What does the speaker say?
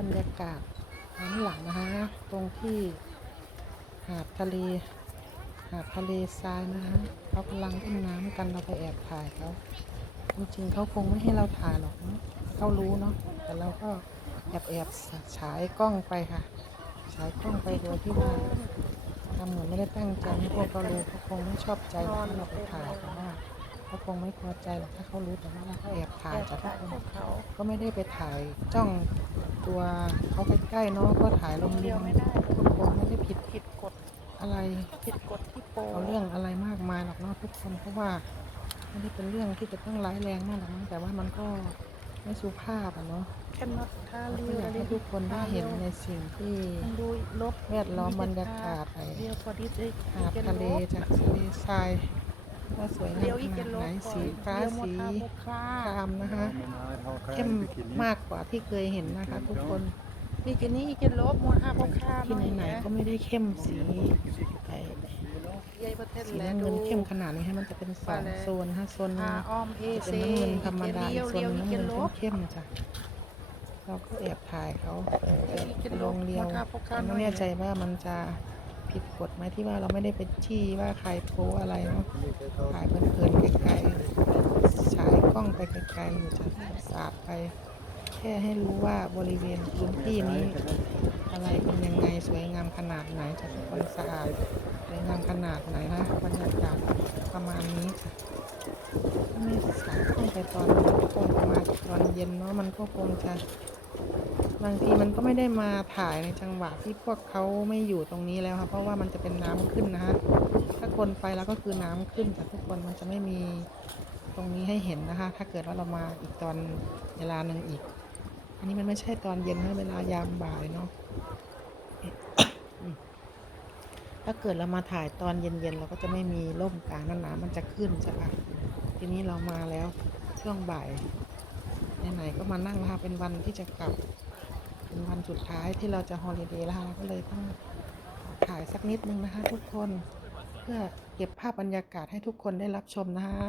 รรยากาศข้างหลังนะคะ ตรงที่หาดทะเล หาดทะเลทรายนะคะเขากำลังเล่นน้ำกันเราไปแอบถ่ายเขาจริงๆเขาคงไม่ให้เราถ่ายหรอกนะเขารู้เนาะแต่เราก็แอบแอบฉายกล้องไปค่ะ ฉายกล้องไปโดยที่ว่าทำเหมือนไม่ได้ตั้งใจพวกเขารู้เขาคงไม่ชอบใจที่เราไปถ่ายแต่ว่าเขาคงไม่พอใจหรอกถ้าเขารู้แต่ว่าเราก็แอบถ่ายจากทุกคนพวกเขาก็ไม่ได้ไปถ่ายจ้อง ตัวเขาใกล้ๆเนาะก็ถ่ายลงเดีเรียยววไม่ไม่ได้ได้คงไม่ได้ผิดผิดกฎอะไรผิดกฎที่โปเอาเรื่องอะไรมากมายหรอกเนาะทุกคนเพราะว่าไม่ได้เป็นเรื่องที่จะต้องร้ายแรงมากหรอกนะแต่ว่ามันก็ไม่สุภาพอะเนาะแค่น็อตท่าเราเรีก็ยวอยากให้ทุกคนได้เห็นในสิ่งที่มันดูลบแวดล้อมบรรยากาศไอ้เรียวพอดีเลยหาดทะเลจากทะเลทราย ว่าสวยงาเรียวมอีกขเกนาดลไหนบสีฟ้าเรียวหมดสีทาหมดค่าครามนะคะเข้มมากกว่าที่เคยเห็นนะคะ ทุกคนนี่กินนี่อีกเกลบหมดห้าพวกค่าที่ไหนๆก็ไม่ได้เข้มสีไอ้ใหญ่ประเทศสีแล้วน้ำดูเงินเข้มขนาดนี้ให้มันจะเป็นสองโซนฮะโซนหนึพางอ้อมเอจะเซเป็นน้ำเงินธรรมดาเรีอียวกโซเรีนยวหนึ่อีงกน้ำเกเงินลบเข้มๆจ้ะเราก็แอบถ่ายเขาอีกเกจะลลบงหเรียวมดห้าพวกค่าแต่ไม่แน่ใจว่ามันจะ ผิดกฎไหมที่ว่าเราไม่ได้ไปชี้ว่าใครโพสอะไรเนาะถ่ายเพื่อนๆไกลๆฉายกล้องไปไกลๆอยู่จะสาดไป แค่ให้รู้ว่าบริเวณพื้นที่นี้ อะไรเป็นยังไงสวยงามขนาดไหนจะเป็นคนสะอาดสวยงามขนาดไหนนะบรรยากาศประมาณนี้ค่ะถ้าไม่สายเข้าไปตอนนี้คงจะมาตอนเย็นเนาะมันก็คงจะ บางทีมันก็ไม่ได้มาถ่ายในจังหวะที่พวกเขาไม่อยู่ตรงนี้แล้วค่ะเพราะว่ามันจะเป็นน้ำขึ้นนะฮะถ้าคนไปแล้วก็คือน้ำขึ้นแต่ทุกคนมันจะไม่มีตรงนี้ให้เห็นนะคะ ถ้าเกิดว่าเรามาอีกตอนเวลาหนึ่งอีก อันนี้มันไม่ใช่ตอนเย็นนะเวลายามบ่ายเนาะถ้าเกิดเรามาถ่ายตอนเย็นๆเราก็จะไม่มีร่มกลางนั้นน้ำมันจะขึ้นใช่ปะทีนี้เรามาแล้วช่วงบ่าย ไหนๆก็มานั่งนะคะเป็นวันที่จะกลับ เป็นวันสุดท้ายที่เราจะฮอลิเดย์แล้วก็เลยต้องถ่ายสักนิดนึงนะคะ ทุกคนเพื่อเก็บภาพบรรยากาศให้ทุกคนได้รับชมนะคะ